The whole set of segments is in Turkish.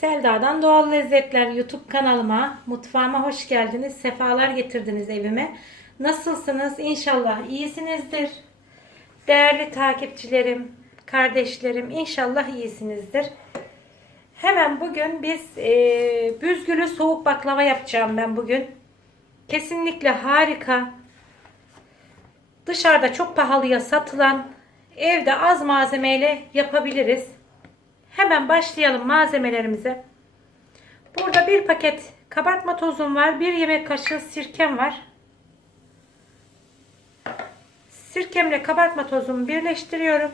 Selda'dan Doğal Lezzetler YouTube kanalıma, mutfağıma hoş geldiniz. Sefalar getirdiniz evime. Nasılsınız? İnşallah iyisinizdir. Değerli takipçilerim, kardeşlerim inşallah iyisinizdir. Hemen bugün biz e, büzgülü soğuk baklava yapacağım ben bugün. Kesinlikle harika. Dışarıda çok pahalıya satılan, evde az malzemeyle yapabiliriz. Hemen başlayalım malzemelerimize. Burada bir paket kabartma tozum var. Bir yemek kaşığı sirkem var. Sirkemle kabartma tozumu birleştiriyorum.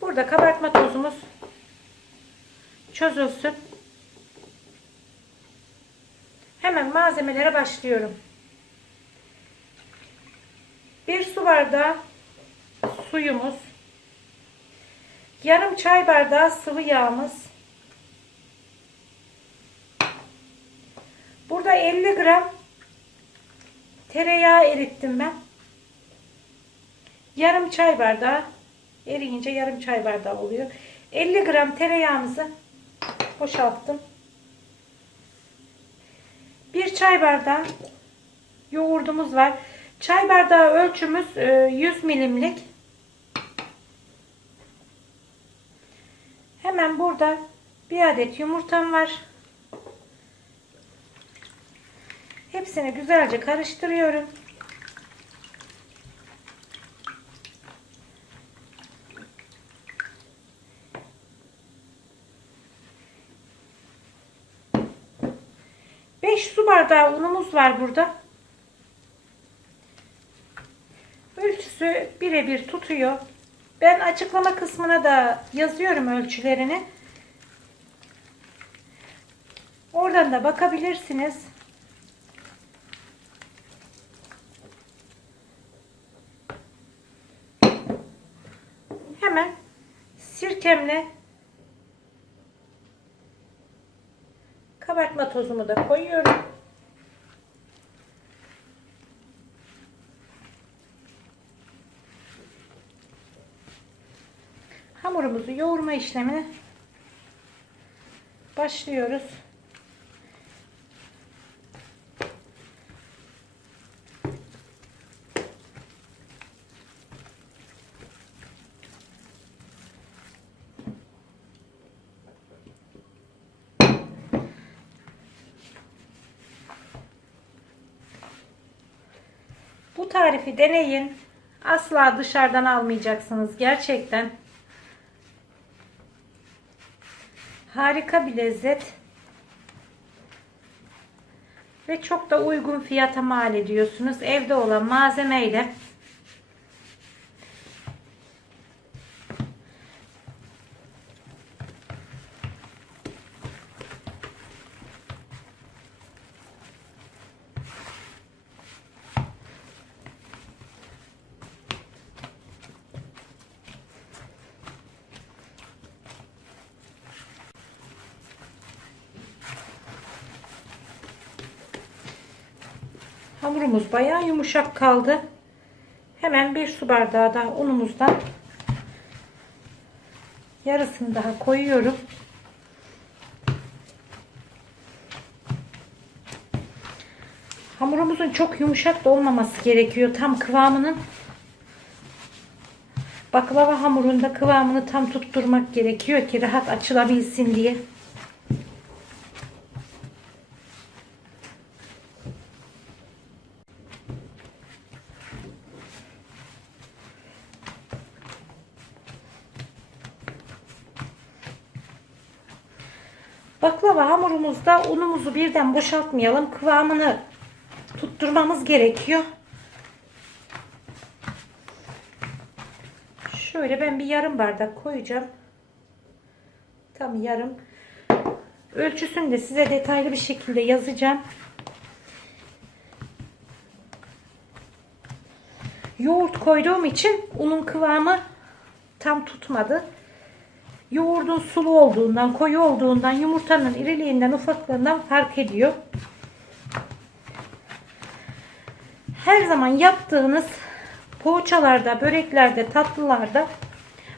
Burada kabartma tozumuz çözülsün. Hemen malzemelere başlıyorum. Bir su bardağı suyumuz. Yarım çay bardağı sıvı yağımız. Burada 50 gram tereyağı erittim ben. Yarım çay bardağı eriyince yarım çay bardağı oluyor. 50 gram tereyağımızı boşalttım. Bir çay bardağı yoğurdumuz var. Çay bardağı ölçümüz 100 milimlik. Hemen burada bir adet yumurtam var. Hepsini güzelce karıştırıyorum. Beş su bardağı unumuz var burada. Ölçüsü birebir tutuyor. Ben açıklama kısmına da yazıyorum ölçülerini. Oradan da bakabilirsiniz. Hemen sirkemle kabartma tozumu da koyuyorum. Hamurumuzu yoğurma işlemine başlıyoruz. Bu tarifi deneyin. Asla dışarıdan almayacaksınız. Gerçekten. Harika bir lezzet. Ve çok da uygun fiyata mal ediyorsunuz. Evde olan malzemeyle. Hamurumuz bayağı yumuşak kaldı. Hemen bir su bardağı daha unumuzdan yarısını daha koyuyorum. Hamurumuzun çok yumuşak da olmaması gerekiyor. Tam kıvamının baklava hamurunda kıvamını tam tutturmak gerekiyor ki rahat açılabilsin diye. Baklava hamurumuzda unumuzu birden boşaltmayalım. Kıvamını tutturmamız gerekiyor. Şöyle ben bir yarım bardak koyacağım. Tam yarım. Ölçüsünü de size detaylı bir şekilde yazacağım. Yoğurt koyduğum için unun kıvamı tam tutmadı. Yoğurdun sulu olduğundan, koyu olduğundan, yumurtanın iriliğinden, ufaklığından fark ediyor. Her zaman yaptığınız poğaçalarda, böreklerde, tatlılarda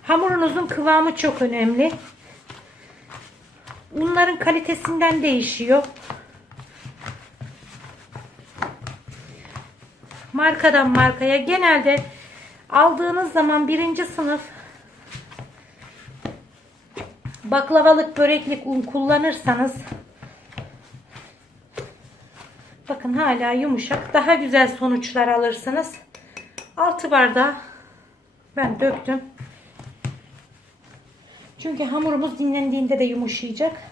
hamurunuzun kıvamı çok önemli. Unların kalitesinden değişiyor. Markadan markaya genelde aldığınız zaman birinci sınıf baklavalık böreklik un kullanırsanız bakın hala yumuşak daha güzel sonuçlar alırsınız. 6 bardağı ben döktüm. Çünkü hamurumuz dinlendiğinde de yumuşayacak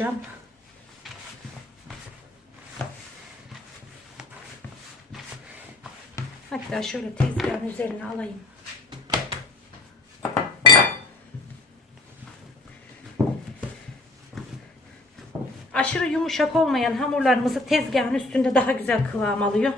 yapacağım. Hatta şöyle tezgahın üzerine alayım. Aşırı yumuşak olmayan hamurlarımızı tezgahın üstünde daha güzel kıvam alıyor.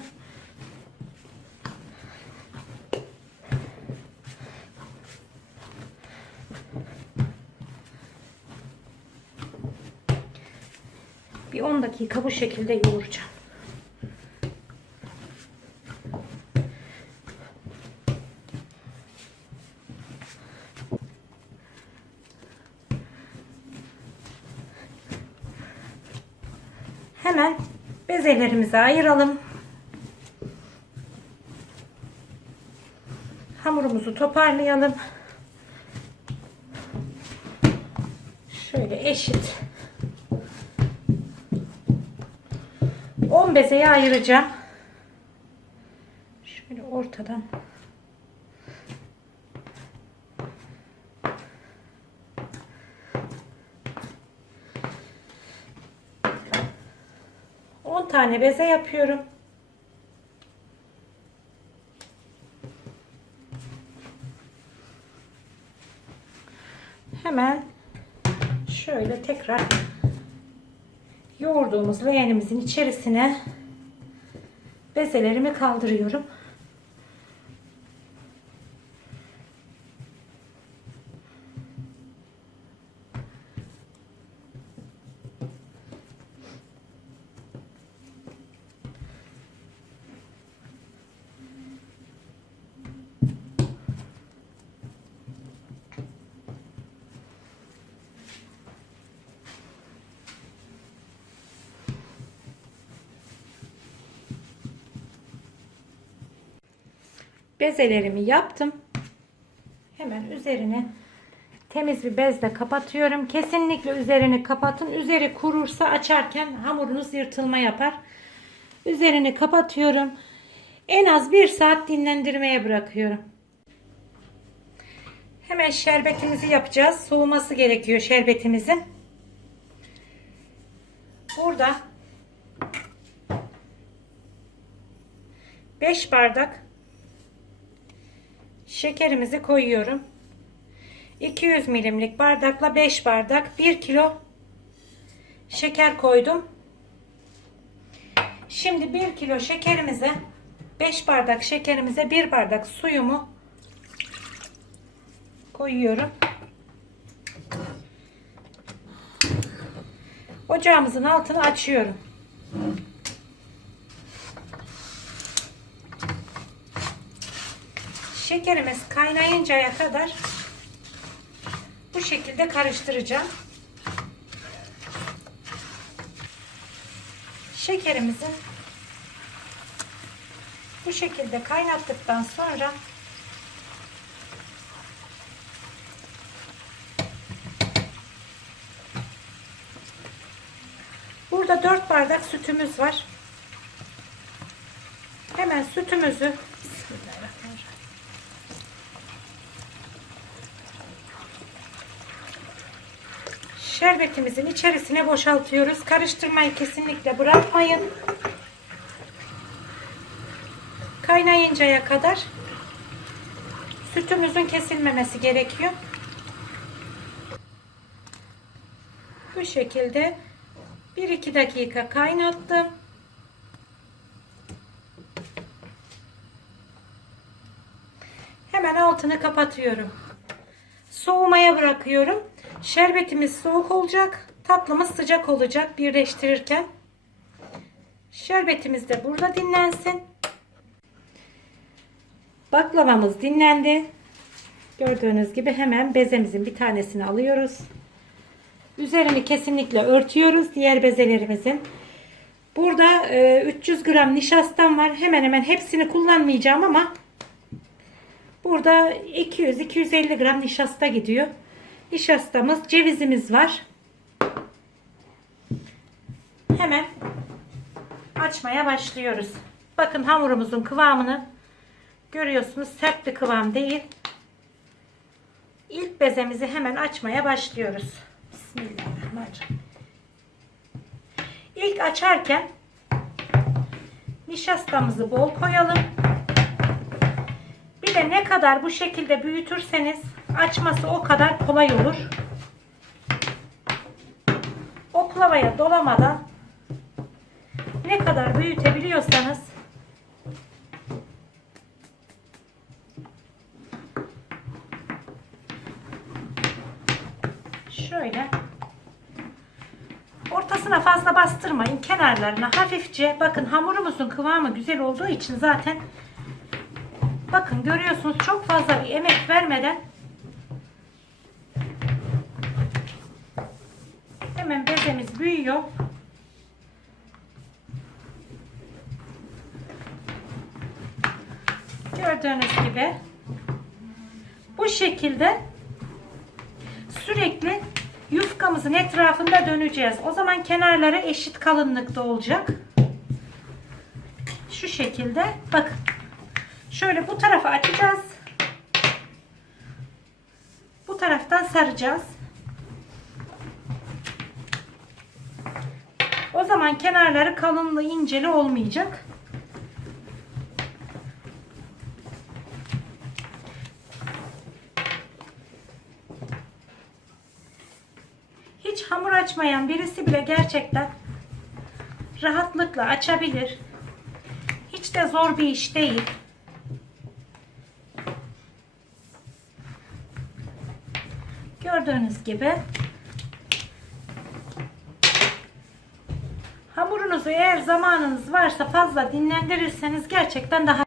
Bir 10 dakika bu şekilde yoğuracağım. Hemen bezelerimizi ayıralım. Hamurumuzu toparlayalım. Şöyle eşit 10 bezeye ayıracağım. Şöyle ortadan On tane beze yapıyorum. Hemen şöyle tekrar yoğurduğumuz leğenimizin içerisine bezelerimi kaldırıyorum. Bezelerimi yaptım. Hemen üzerine temiz bir bezle kapatıyorum. Kesinlikle üzerini kapatın. Üzeri kurursa açarken hamurunuz yırtılma yapar. Üzerini kapatıyorum. En az bir saat dinlendirmeye bırakıyorum. Hemen şerbetimizi yapacağız. Soğuması gerekiyor şerbetimizin. Burada 5 bardak şekerimizi koyuyorum. 200 milimlik bardakla 5 bardak 1 kilo şeker koydum. Şimdi 1 kilo şekerimize 5 bardak şekerimize 1 bardak suyumu koyuyorum. Ocağımızın altını açıyorum. Şekerimiz kaynayıncaya kadar bu şekilde karıştıracağım. Şekerimizi bu şekilde kaynattıktan sonra Burada 4 bardak sütümüz var. Hemen sütümüzü Bismillahirrahmanirrahim. Şerbetimizin içerisine boşaltıyoruz. Karıştırmayı kesinlikle bırakmayın. Kaynayıncaya kadar sütümüzün kesilmemesi gerekiyor. Bu şekilde 1-2 dakika kaynattım. Hemen altını kapatıyorum. Soğumaya bırakıyorum. Şerbetimiz soğuk olacak. Tatlımız sıcak olacak birleştirirken. Şerbetimiz de burada dinlensin. Baklavamız dinlendi. Gördüğünüz gibi hemen bezemizin bir tanesini alıyoruz. Üzerini kesinlikle örtüyoruz diğer bezelerimizin. Burada e, 300 gram nişastam var. Hemen hemen hepsini kullanmayacağım ama burada 200-250 gram nişasta gidiyor. Nişastamız, cevizimiz var. Hemen açmaya başlıyoruz. Bakın hamurumuzun kıvamını görüyorsunuz. Sert bir kıvam değil. İlk bezemizi hemen açmaya başlıyoruz. Bismillahirrahmanirrahim. İlk açarken nişastamızı bol koyalım. Bir de ne kadar bu şekilde büyütürseniz açması o kadar kolay olur. Oklavaya dolamadan ne kadar büyütebiliyorsanız şöyle ortasına fazla bastırmayın kenarlarına hafifçe bakın hamurumuzun kıvamı güzel olduğu için zaten bakın görüyorsunuz çok fazla bir emek vermeden hemen bezemiz büyüyor gördüğünüz gibi bu şekilde sürekli yufkamızın etrafında döneceğiz. O zaman kenarları eşit kalınlıkta olacak. Şu şekilde bakın. Şöyle bu tarafa açacağız. Bu taraftan saracağız. O zaman kenarları kalınlığı inceli olmayacak. hiç hamur açmayan birisi bile gerçekten rahatlıkla açabilir. Hiç de zor bir iş değil. Gördüğünüz gibi hamurunuzu eğer zamanınız varsa fazla dinlendirirseniz gerçekten daha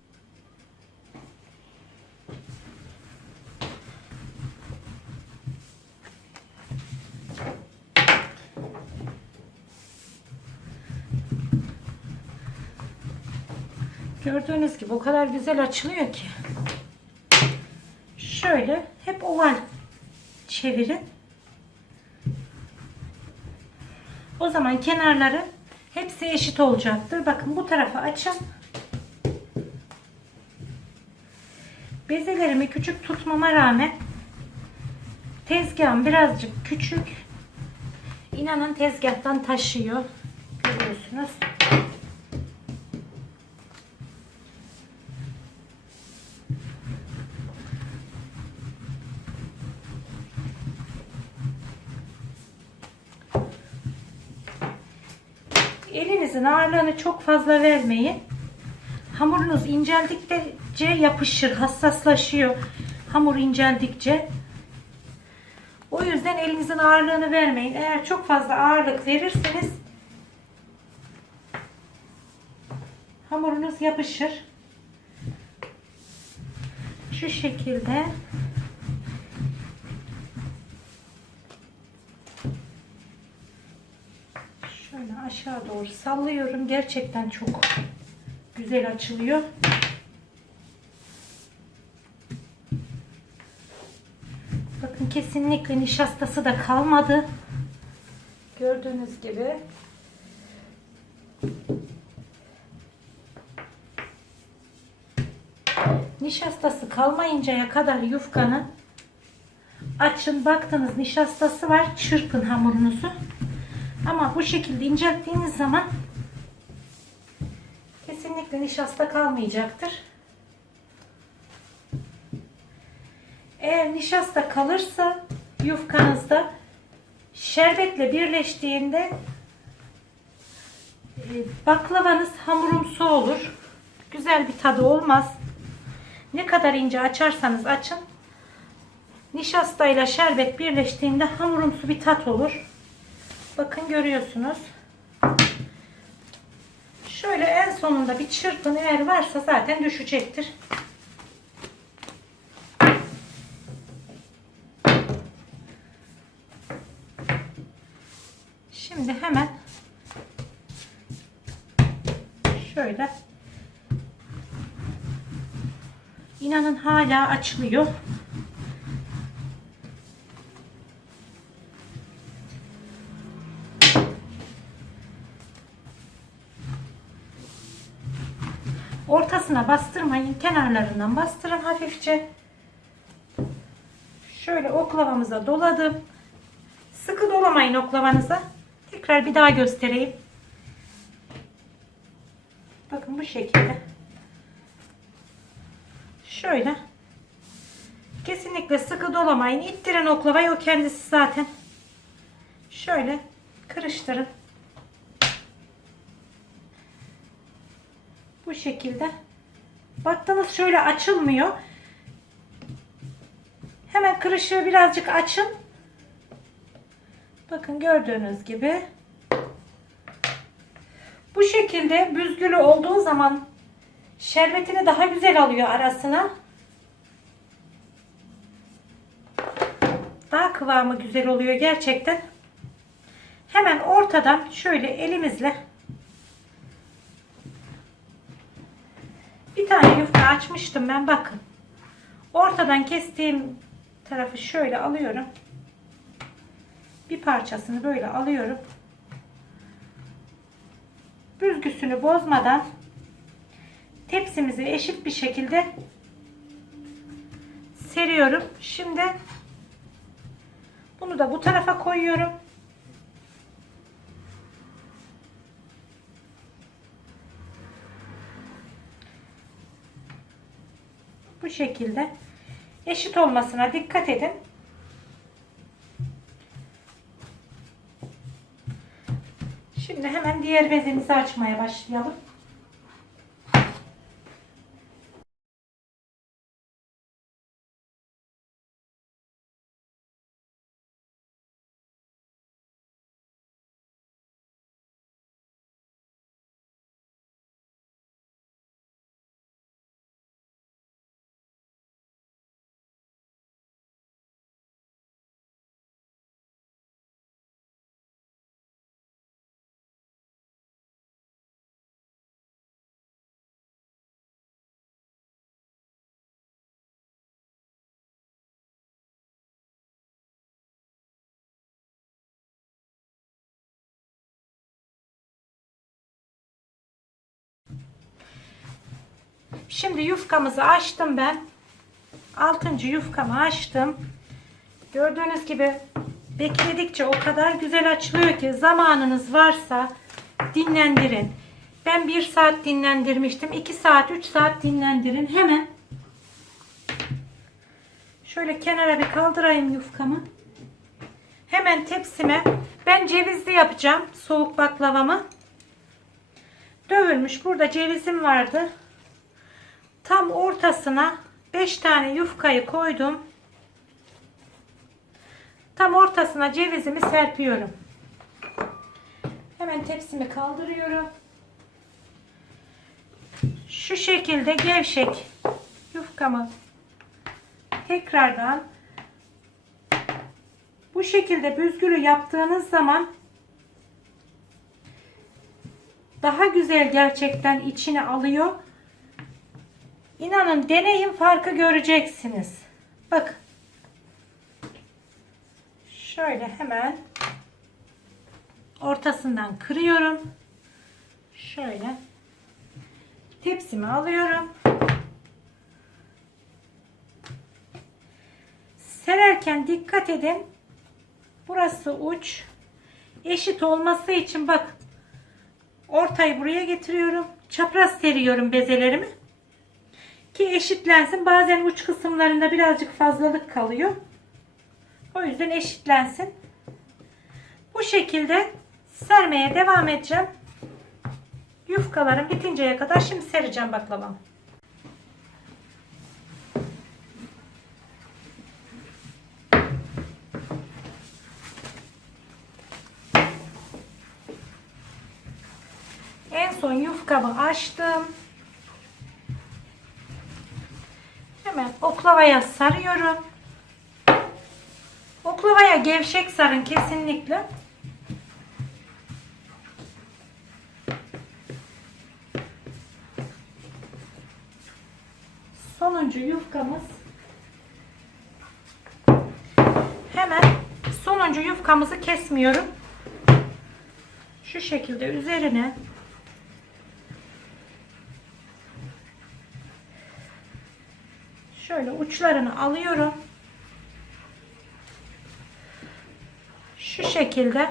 Gördüğünüz gibi o kadar güzel açılıyor ki. Şöyle hep oval çevirin. O zaman kenarları hepsi eşit olacaktır. Bakın bu tarafa açın. Bezelerimi küçük tutmama rağmen tezgahım birazcık küçük. İnanın tezgahtan taşıyor. Görüyorsunuz. Elinizin ağırlığını çok fazla vermeyin. Hamurunuz inceldikçe yapışır, hassaslaşıyor. Hamur inceldikçe. O yüzden elinizin ağırlığını vermeyin. Eğer çok fazla ağırlık verirseniz hamurunuz yapışır. Şu şekilde Şöyle aşağı doğru sallıyorum. Gerçekten çok güzel açılıyor. Bakın kesinlikle nişastası da kalmadı. Gördüğünüz gibi. Nişastası kalmayıncaya kadar yufkanı açın. Baktınız nişastası var. Çırpın hamurunuzu. Ama bu şekilde incelttiğiniz zaman kesinlikle nişasta kalmayacaktır. Eğer nişasta kalırsa yufkanızda şerbetle birleştiğinde baklavanız hamurumsu olur. Güzel bir tadı olmaz. Ne kadar ince açarsanız açın. Nişastayla şerbet birleştiğinde hamurumsu bir tat olur. Bakın görüyorsunuz. Şöyle en sonunda bir çırpın eğer varsa zaten düşecektir. Şimdi hemen şöyle inanın hala açılıyor. Ortasına bastırmayın. Kenarlarından bastırın hafifçe. Şöyle oklavamıza doladım. Sıkı dolamayın oklavanıza. Tekrar bir daha göstereyim. Bakın bu şekilde. Şöyle. Kesinlikle sıkı dolamayın. İttirin oklavayı o kendisi zaten. Şöyle kırıştırın. Bu şekilde. Baktınız şöyle açılmıyor. Hemen kırışığı birazcık açın. Bakın gördüğünüz gibi. Bu şekilde büzgülü olduğu zaman şerbetini daha güzel alıyor arasına. Daha kıvamı güzel oluyor gerçekten. Hemen ortadan şöyle elimizle bir tane yufka açmıştım ben bakın. Ortadan kestiğim tarafı şöyle alıyorum. Bir parçasını böyle alıyorum. Büzgüsünü bozmadan tepsimizi eşit bir şekilde seriyorum. Şimdi bunu da bu tarafa koyuyorum. Şekilde eşit olmasına dikkat edin. Şimdi hemen diğer bezemizi açmaya başlayalım. Şimdi yufkamızı açtım ben. Altıncı yufkamı açtım. Gördüğünüz gibi bekledikçe o kadar güzel açılıyor ki zamanınız varsa dinlendirin. Ben bir saat dinlendirmiştim. 2 saat 3 saat dinlendirin. Hemen şöyle kenara bir kaldırayım yufkamı. Hemen tepsime ben cevizli yapacağım soğuk baklavamı. Dövülmüş burada cevizim vardı. Tam ortasına 5 tane yufkayı koydum. Tam ortasına cevizimi serpiyorum. Hemen tepsimi kaldırıyorum. Şu şekilde gevşek yufkamı tekrardan bu şekilde büzgülü yaptığınız zaman daha güzel gerçekten içine alıyor. İnanın deneyin farkı göreceksiniz. Bak. Şöyle hemen ortasından kırıyorum. Şöyle tepsimi alıyorum. Sererken dikkat edin. Burası uç. Eşit olması için bak. Ortayı buraya getiriyorum. Çapraz seriyorum bezelerimi ki eşitlensin. Bazen uç kısımlarında birazcık fazlalık kalıyor. O yüzden eşitlensin. Bu şekilde sermeye devam edeceğim. Yufkalarım bitinceye kadar şimdi sereceğim baklavamı. En son yufkamı açtım. Hemen oklavaya sarıyorum. Oklavaya gevşek sarın kesinlikle. Sonuncu yufkamız. Hemen sonuncu yufkamızı kesmiyorum. Şu şekilde üzerine şöyle uçlarını alıyorum. Şu şekilde.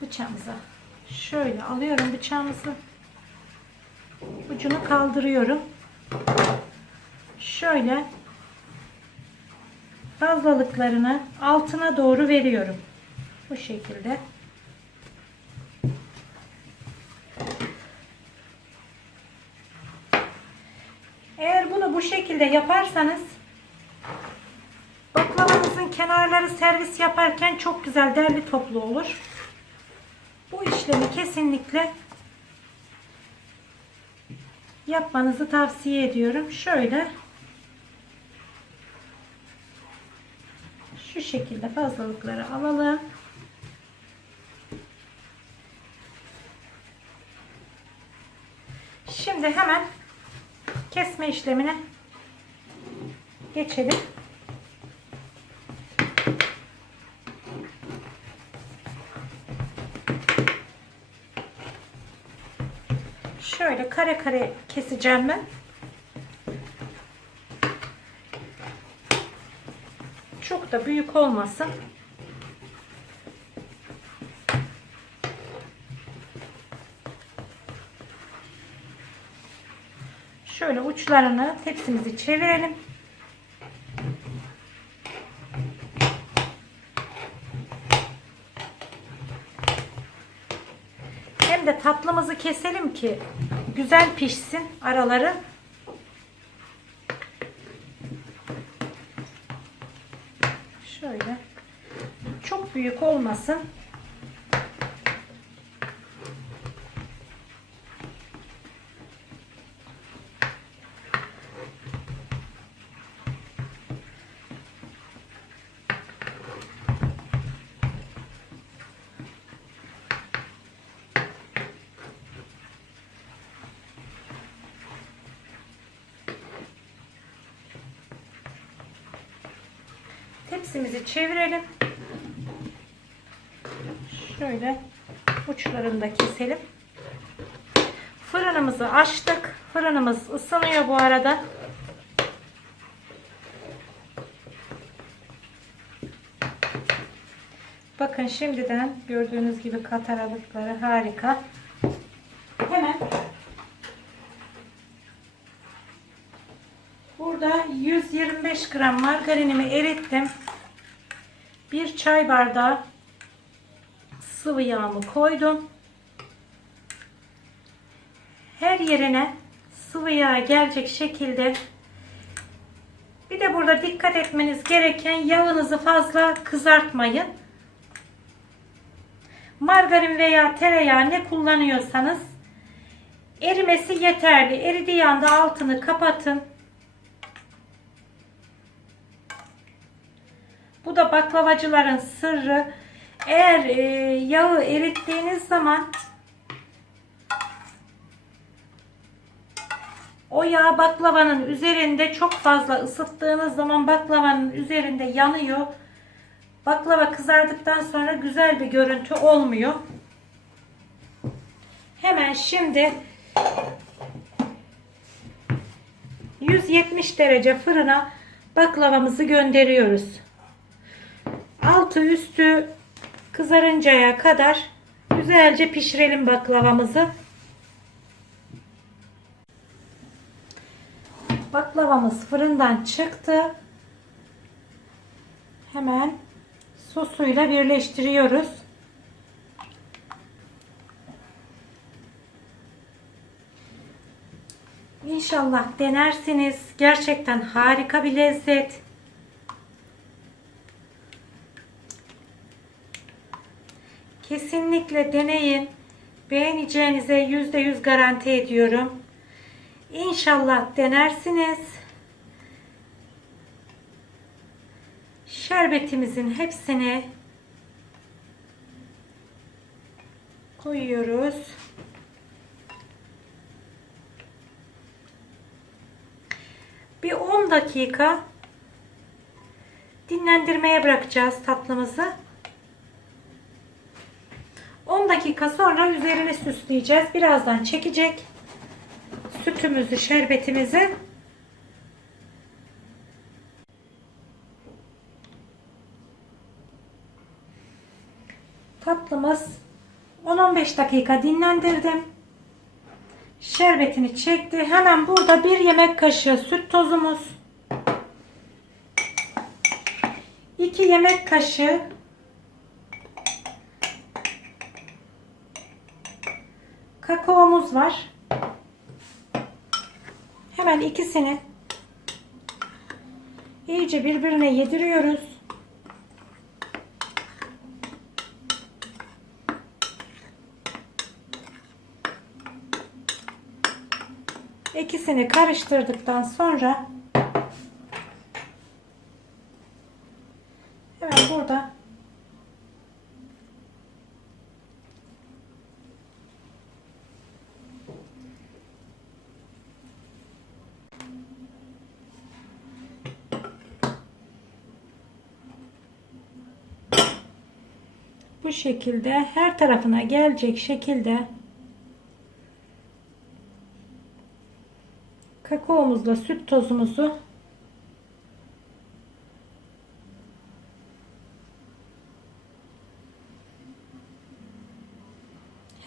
Bıçağımıza şöyle alıyorum bıçağımızı. Ucunu kaldırıyorum. Şöyle fazlalıklarını altına doğru veriyorum. Bu şekilde eğer bunu bu şekilde yaparsanız baklavanızın kenarları servis yaparken çok güzel derli toplu olur bu işlemi kesinlikle yapmanızı tavsiye ediyorum. Şöyle şu şekilde fazlalıkları alalım. Şimdi hemen kesme işlemine geçelim. Şöyle kare kare keseceğim ben. Çok da büyük olmasın. Şöyle uçlarını tepsimizi çevirelim. De tatlımızı keselim ki güzel pişsin araları. Şöyle. Çok büyük olmasın. Çevirelim. Şöyle uçlarını da keselim. Fırınımızı açtık. Fırınımız ısınıyor bu arada. Bakın şimdiden gördüğünüz gibi kat aralıkları harika. Hemen Burada 125 gram margarinimi erittim. Bir çay bardağı sıvı yağımı koydum. Her yerine sıvı yağ gelecek şekilde bir de burada dikkat etmeniz gereken yağınızı fazla kızartmayın. Margarin veya tereyağı ne kullanıyorsanız erimesi yeterli. Eridiği anda altını kapatın. Bu da baklavacıların sırrı. Eğer e, yağı erittiğiniz zaman o yağ baklavanın üzerinde çok fazla ısıttığınız zaman baklavanın üzerinde yanıyor. Baklava kızardıktan sonra güzel bir görüntü olmuyor. Hemen şimdi 170 derece fırına baklavamızı gönderiyoruz. Altı üstü kızarıncaya kadar güzelce pişirelim baklavamızı. Baklavamız fırından çıktı. Hemen sosuyla birleştiriyoruz. İnşallah denersiniz. Gerçekten harika bir lezzet. Kesinlikle deneyin. Beğeneceğinize %100 garanti ediyorum. İnşallah denersiniz. Şerbetimizin hepsini koyuyoruz. Bir 10 dakika dinlendirmeye bırakacağız tatlımızı. 10 dakika sonra üzerini süsleyeceğiz. Birazdan çekecek sütümüzü, şerbetimizi. Tatlımız 10-15 dakika dinlendirdim. Şerbetini çekti. Hemen burada bir yemek kaşığı süt tozumuz. 2 yemek kaşığı kakaomuz var. Hemen ikisini iyice birbirine yediriyoruz. İkisini karıştırdıktan sonra hemen burada bu şekilde her tarafına gelecek şekilde kakaomuzla süt tozumuzu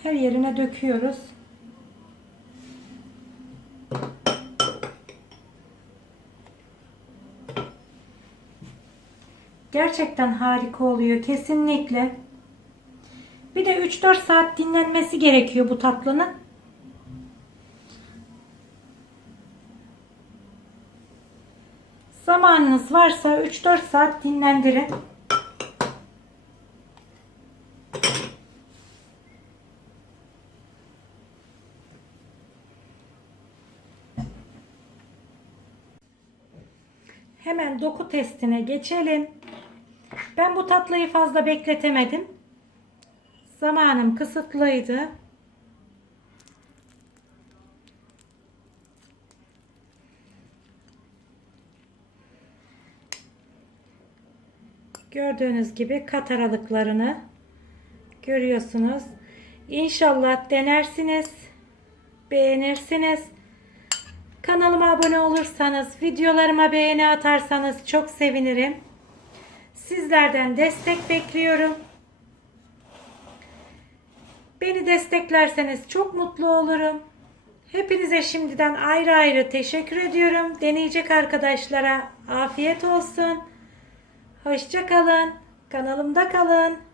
her yerine döküyoruz. Gerçekten harika oluyor kesinlikle. Bir de 3-4 saat dinlenmesi gerekiyor bu tatlının. Zamanınız varsa 3-4 saat dinlendirin. Hemen doku testine geçelim. Ben bu tatlıyı fazla bekletemedim. Zamanım kısıtlıydı. Gördüğünüz gibi kat aralıklarını görüyorsunuz. İnşallah denersiniz, beğenirsiniz. Kanalıma abone olursanız, videolarıma beğeni atarsanız çok sevinirim. Sizlerden destek bekliyorum. Beni desteklerseniz çok mutlu olurum. Hepinize şimdiden ayrı ayrı teşekkür ediyorum. Deneyecek arkadaşlara afiyet olsun. Hoşça kalın. Kanalımda kalın.